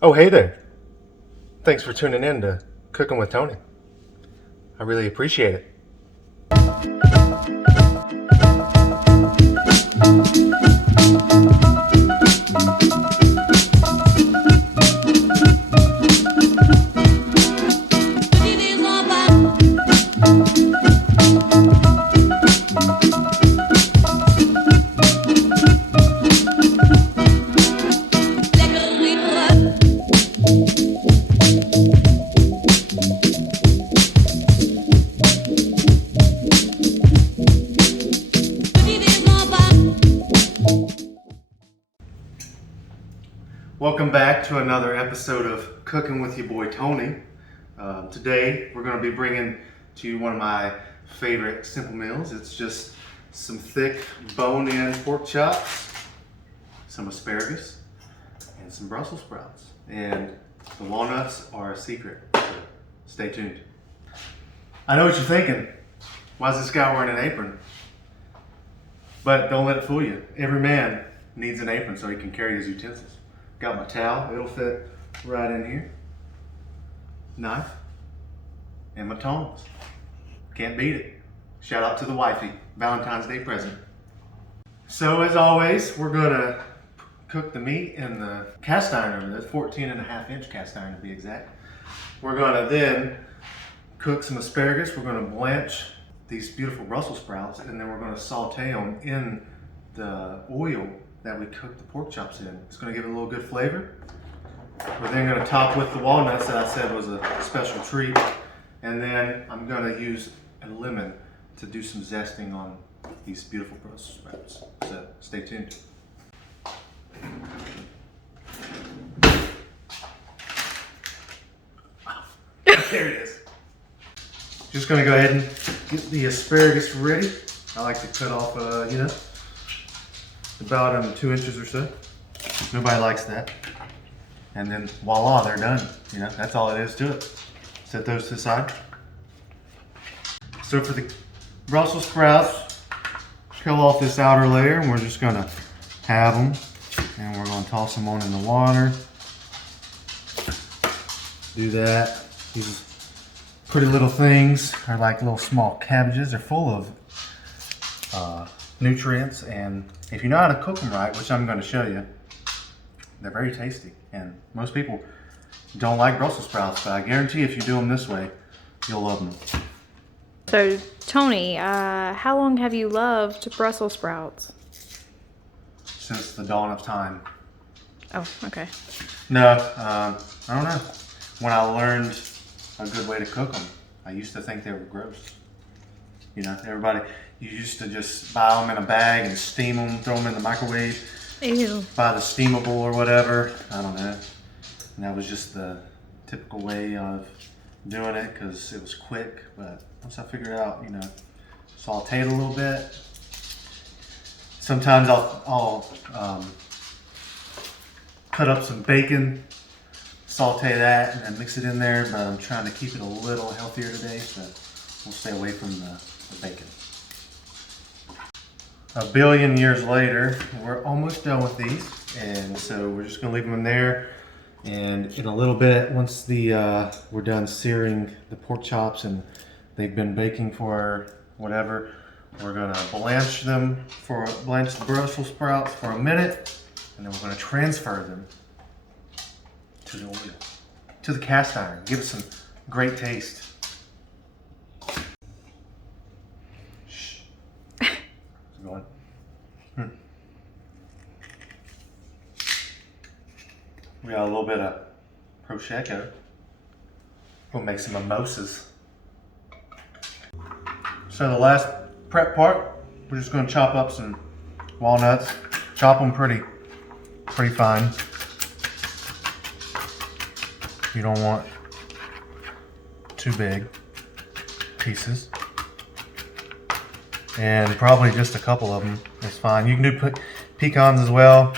Oh, hey there. Thanks for tuning in to Cooking with Tony. I really appreciate it. Welcome back to another episode of Cooking with your boy Tony. Today we're going to be bringing to you one of my favorite simple meals. It's just some thick bone-in pork chops, some asparagus, and some Brussels sprouts. And the walnuts are a secret, so stay tuned. I know what you're thinking. Why is this guy wearing an apron? But don't let it fool you. Every man needs an apron so he can carry his utensils. Got my towel, it'll fit right in here. Knife, and my tongs. Can't beat it. Shout out to the wifey, Valentine's Day present. So as always, we're gonna cook the meat in the cast iron over there, 14.5-inch cast iron to be exact. We're gonna then cook some asparagus. We're gonna blanch these beautiful Brussels sprouts, and then we're gonna saute them in the oil that we cook the pork chops in. It's going to give it a little good flavor. We're then going to top with the walnuts that I said was a special treat. And then I'm going to use a lemon to do some zesting on these beautiful Brussels sprouts. So stay tuned. There it is. Just going to go ahead and get the asparagus ready. I like to cut off, about 2 inches or so. Nobody likes that. And then voila, they're done. That's all it is to it. Set those to the side. So for the Brussels sprouts, peel off this outer layer, and we're just gonna have them, and we're gonna toss them on in the water. Do that. These pretty little things are like little small cabbages. They're full of nutrients, and if you know how to cook them right, which I'm going to show you, they're very tasty. And most people don't like Brussels sprouts, but I guarantee if you do them this way, you'll love them. So Tony, how long have you loved Brussels sprouts? Since the dawn of time. Oh, okay. No, I don't know. When I learned a good way to cook them, I used to think they were gross. Everybody, you used to just buy them in a bag and steam them, throw them in the microwave. Ew. Buy the steamable or whatever. I don't know. And that was just the typical way of doing it because it was quick. But once I figured out, saute it a little bit. Sometimes I'll cut up some bacon, saute that, and then mix it in there. But I'm trying to keep it a little healthier today, so we'll stay away from the bacon. A billion years later, we're almost done with these, and so we're just gonna leave them in there. And in a little bit, once we're done searing the pork chops and they've been baking for whatever, we're gonna blanch the Brussels sprouts for a minute, and then we're gonna transfer them to the oil, to the cast iron. Give it some great taste. Going. We got a little bit of prosecco. We'll make some mimosas. So the last prep part, we're just going to chop up some walnuts. Chop them pretty fine. You don't want too big pieces. And probably just a couple of them is fine. You can do pecans as well.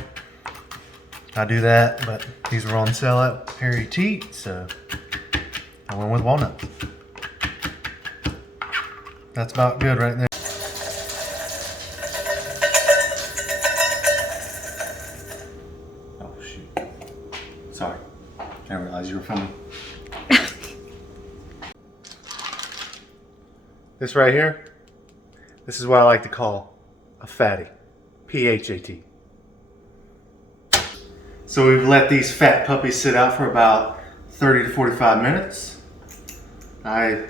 I do that, but these were on sale at Harry Teat, so I went with walnuts. That's about good right there. Oh shoot. Sorry. I didn't realize you were filming. This right here, this is what I like to call a fatty. P-H-A-T. So we've let these fat puppies sit out for about 30 to 45 minutes. I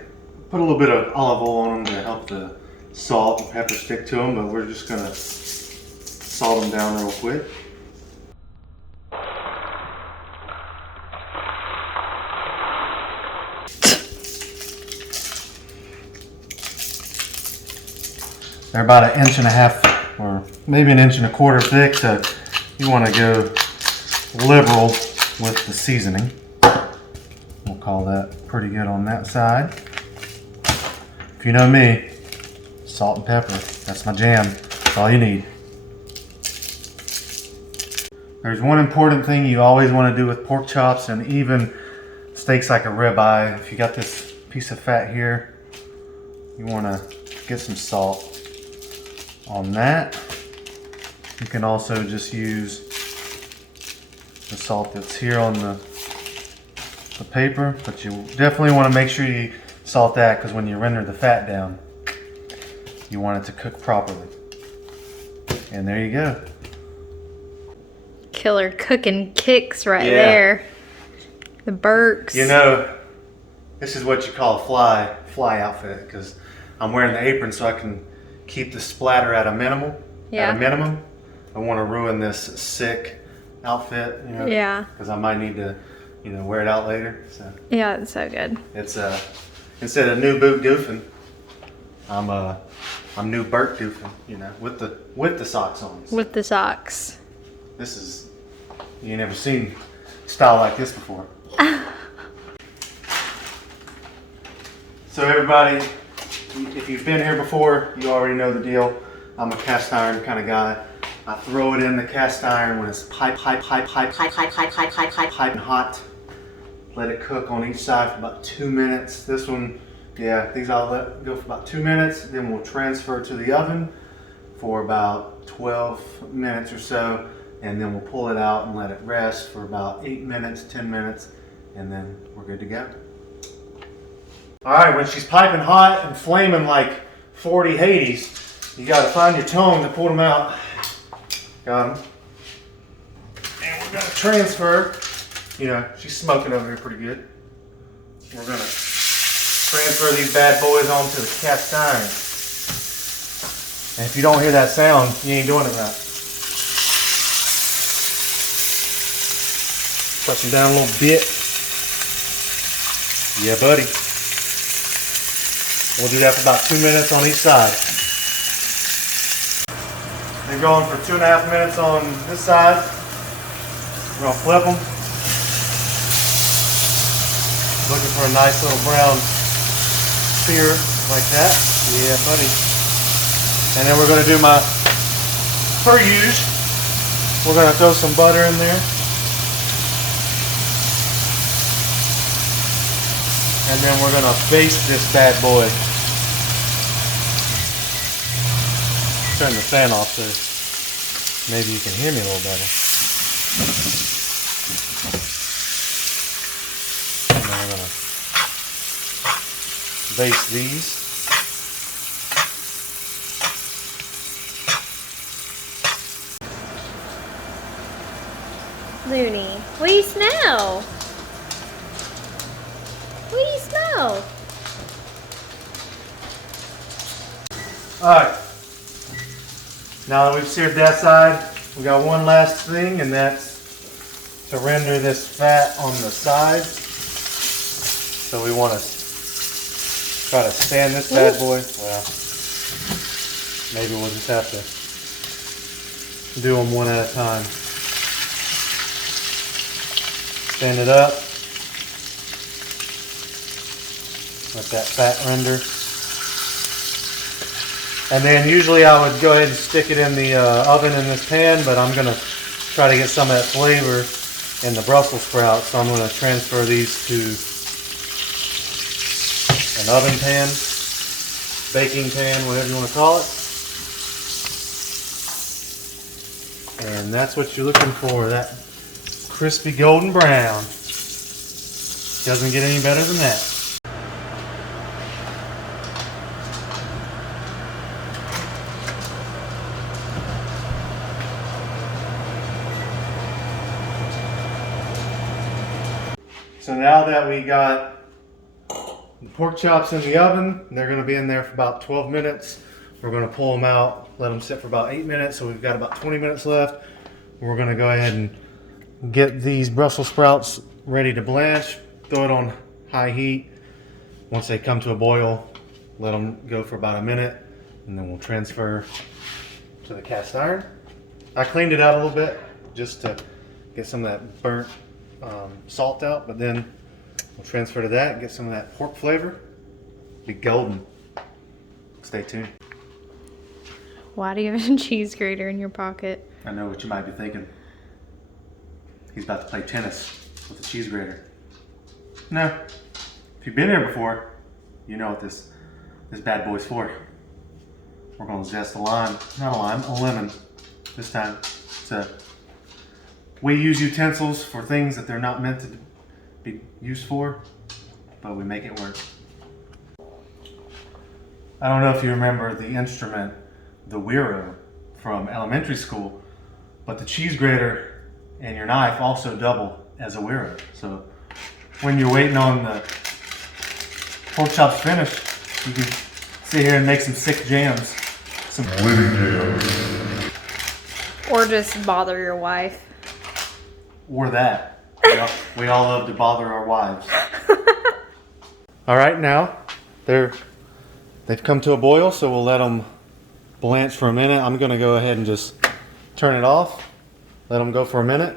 put a little bit of olive oil on them to help the salt and pepper stick to them, but we're just gonna salt them down real quick. They're about 1.5 inches or maybe 1.25 inches thick, so you want to go liberal with the seasoning. We'll call that pretty good on that side. If you know me, salt and pepper, that's my jam. That's all you need. There's one important thing you always want to do with pork chops and even steaks like a ribeye. If you got this piece of fat here, you want to get some salt on that. You can also just use the salt that's here on the paper, but you definitely want to make sure you salt that, because when you render the fat down, you want it to cook properly. And there you go. Killer cooking kicks right there. The Burks. You know, this is what you call a fly outfit, because I'm wearing the apron so I can keep the splatter at a minimum. Yeah. At a minimum. I want to ruin this sick outfit, you know. Yeah. Because I might need to, you know, wear it out later. So Yeah, it's so good. it's instead of new boot goofing, I'm new Burt goofing, you know, with the socks on. So With the socks. this is, you ain't never seen style like this before. So everybody, if you've been here before, you already know the deal. I'm a cast iron kind of guy. I throw it in the cast iron when it's piping hot. Let it cook on each side for about 2 minutes. This one, yeah, these I'll let go for about 2 minutes. Then we'll transfer to the oven for about 12 minutes or so. And then we'll pull it out and let it rest for about 8 minutes, 10 minutes, and then we're good to go. All right, when she's piping hot and flaming like 40 Hades, you gotta find your tongue to pull them out. Got them. And we're gonna transfer, you know, she's smoking over here pretty good. We're gonna transfer these bad boys onto the cast iron. And if you don't hear that sound, you ain't doing it right. Touch them down a little bit. Yeah, buddy. We'll do that for about 2 minutes on each side. They're going for 2.5 minutes on this side. We're gonna flip them. Looking for a nice little brown sear like that. Yeah, buddy. And then we're gonna do my per use. We're gonna throw some butter in there. And then we're gonna baste this bad boy. Turn the fan off so maybe you can hear me a little better. And then we're gonna baste these. Looney, what do you smell? What do you smell? Alright. Now that we've seared that side, we got one last thing, and that's to render this fat on the side. So we want to try to stand this bad boy. Well, maybe we'll just have to do them one at a time. Stand it up. Let that fat render. And then usually I would go ahead and stick it in the oven in this pan, but I'm going to try to get some of that flavor in the Brussels sprouts. So I'm going to transfer these to an oven pan, baking pan, whatever you want to call it. And that's what you're looking for, that crispy golden brown. Doesn't get any better than that. So now that we got the pork chops in the oven, they're going to be in there for about 12 minutes. We're going to pull them out, let them sit for about 8 minutes, so we've got about 20 minutes left. We're going to go ahead and get these Brussels sprouts ready to blanch, throw it on high heat. Once they come to a boil, let them go for about a minute, and then we'll transfer to the cast iron. I cleaned it out a little bit just to get some of that burnt salt out, but then we'll transfer to that and get some of that pork flavor. Be golden. Stay tuned. Why do you have a cheese grater in your pocket? I know what you might be thinking. He's about to play tennis with a cheese grater. No. If you've been here before, you know what this bad boy's for. We're going to zest a lime. Not a lime, a lemon this time. We use utensils for things that they're not meant to be used for, but we make it work. I don't know if you remember the instrument, the Wiro, from elementary school, but the cheese grater and your knife also double as a Wiro. So when you're waiting on the pork chops finished, you can sit here and make some sick jams. Some living jams. Or just bother your wife. Or that. We all love to bother our wives. All right, now they've come to a boil, so we'll let them blanch for a minute. I'm going to go ahead and just turn it off, let them go for a minute,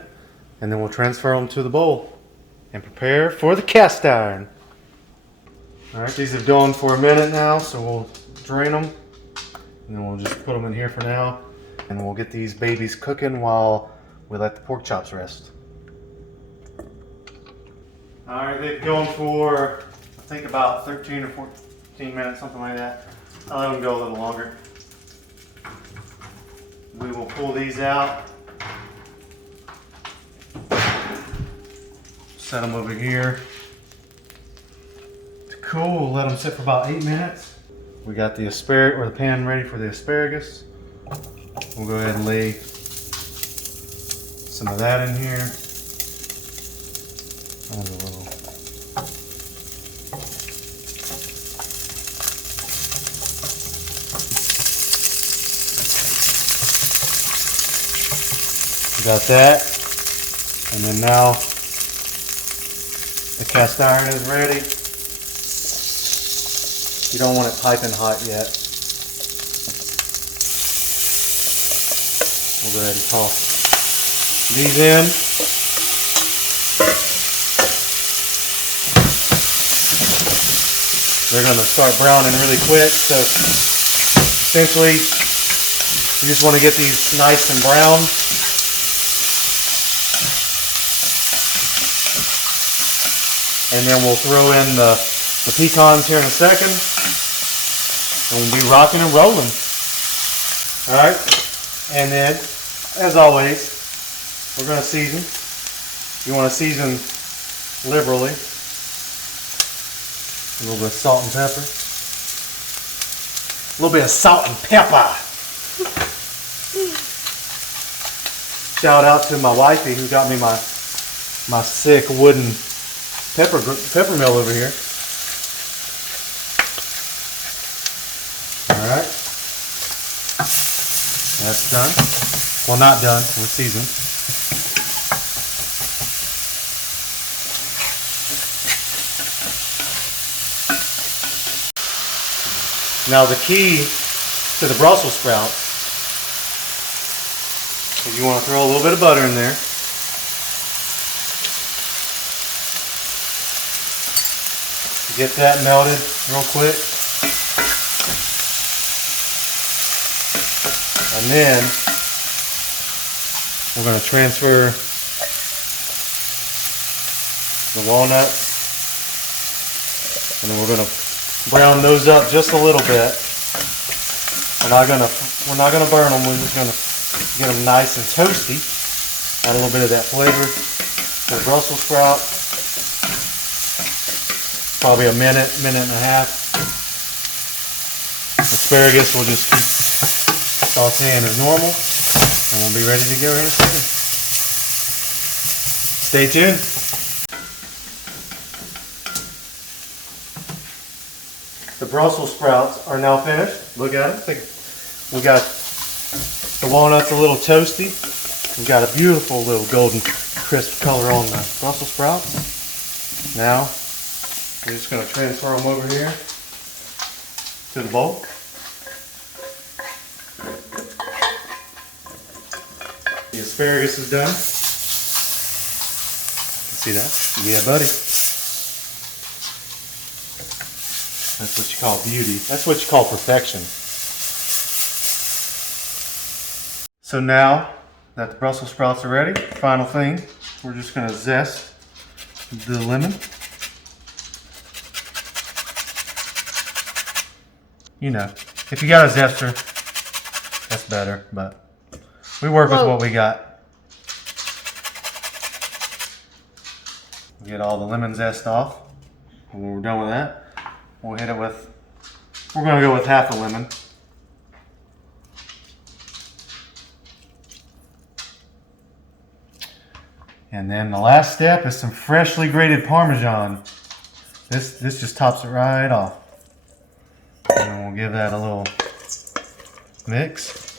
and then we'll transfer them to the bowl and prepare for the cast iron. All right, these have gone for a minute now, so we'll drain them, and then we'll just put them in here for now, and we'll get these babies cooking while we let the pork chops rest. All right, they've gone for, I think, about 13 or 14 minutes, something like that. I'll let them go a little longer. We will pull these out, set them over here to cool. We'll let them sit for about 8 minutes. We got the asparagus, or the pan ready for the asparagus. We'll go ahead and lay some of that in here. A little. Got that, and then now the cast iron is ready. You don't want it piping hot yet. We'll go ahead and toss these in. They're going to start browning really quick, so essentially you just want to get these nice and brown. And then we'll throw in the pecans here in a second, and we'll be rocking and rolling. All right, and then, as always, we're going to season. You want to season liberally. A little bit of salt and pepper. A little bit of salt and pepper. Shout out to my wifey who got me my sick wooden pepper mill over here. All right, that's done. Well, not done. We're seasoned. Now the key to the Brussels sprouts is you want to throw a little bit of butter in there. Get that melted real quick. And then we're going to transfer the walnuts. And then we're going to brown those up just a little bit. We're not gonna burn them. We're just gonna get them nice and toasty. Add a little bit of that flavor to the Brussels sprout. probably a minute and a half. Asparagus will just keep sauteing as normal, and we'll be ready to go in a second. Stay tuned. The Brussels sprouts are now finished. Look at them. We got the walnuts a little toasty. We've got a beautiful little golden crisp color on the Brussels sprouts. Now, we're just going to transfer them over here to the bowl. The asparagus is done. See that? Yeah, buddy. That's what you call beauty. That's what you call perfection. So now that the Brussels sprouts are ready, final thing, we're just going to zest the lemon. You know, if you got a zester, that's better, but we work with what we got. Get all the lemon zest off. And when we're done with that, we'll hit it with, we're going to go with half a lemon. And then the last step is some freshly grated parmesan. This just tops it right off. And then we'll give that a little mix.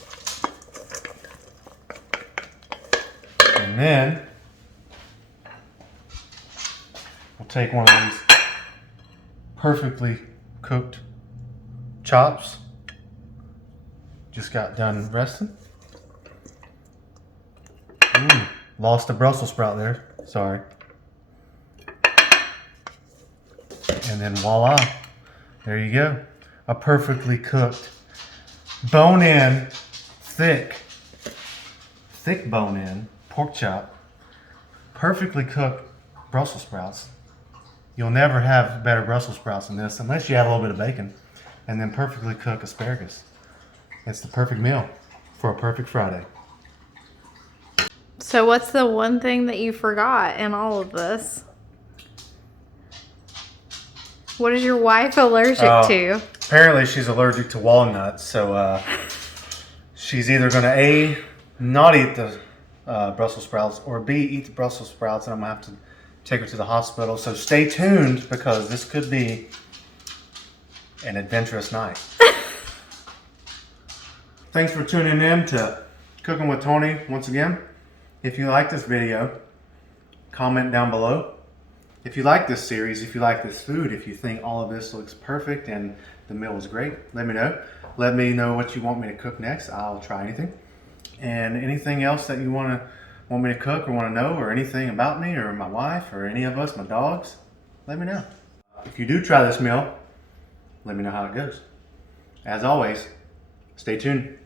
And then we'll take one of these perfectly cooked chops. Just got done resting. Lost a Brussels sprout there. Sorry. And then voila. There you go. A perfectly cooked, bone-in, thick bone-in pork chop. Perfectly cooked Brussels sprouts. You'll never have better Brussels sprouts than this unless you have a little bit of bacon. And then perfectly cooked asparagus. It's the perfect meal for a perfect Friday. So what's the one thing that you forgot in all of this? What is your wife allergic to? Apparently she's allergic to walnuts, so she's either going to A, not eat the Brussels sprouts, or B, eat the Brussels sprouts, and I'm going to have to take her to the hospital. So stay tuned, because this could be an adventurous night. Thanks for tuning in to Cooking with Tony once again. If you like this video, comment down below. If you like this series, if you like this food, if you think all of this looks perfect and the meal is great, let me know. Let me know what you want me to cook next. I'll try anything. And anything else that you want me to cook or want to know, or anything about me or my wife or any of us, my dogs, let me know. If you do try this meal, let me know how it goes. As always, stay tuned.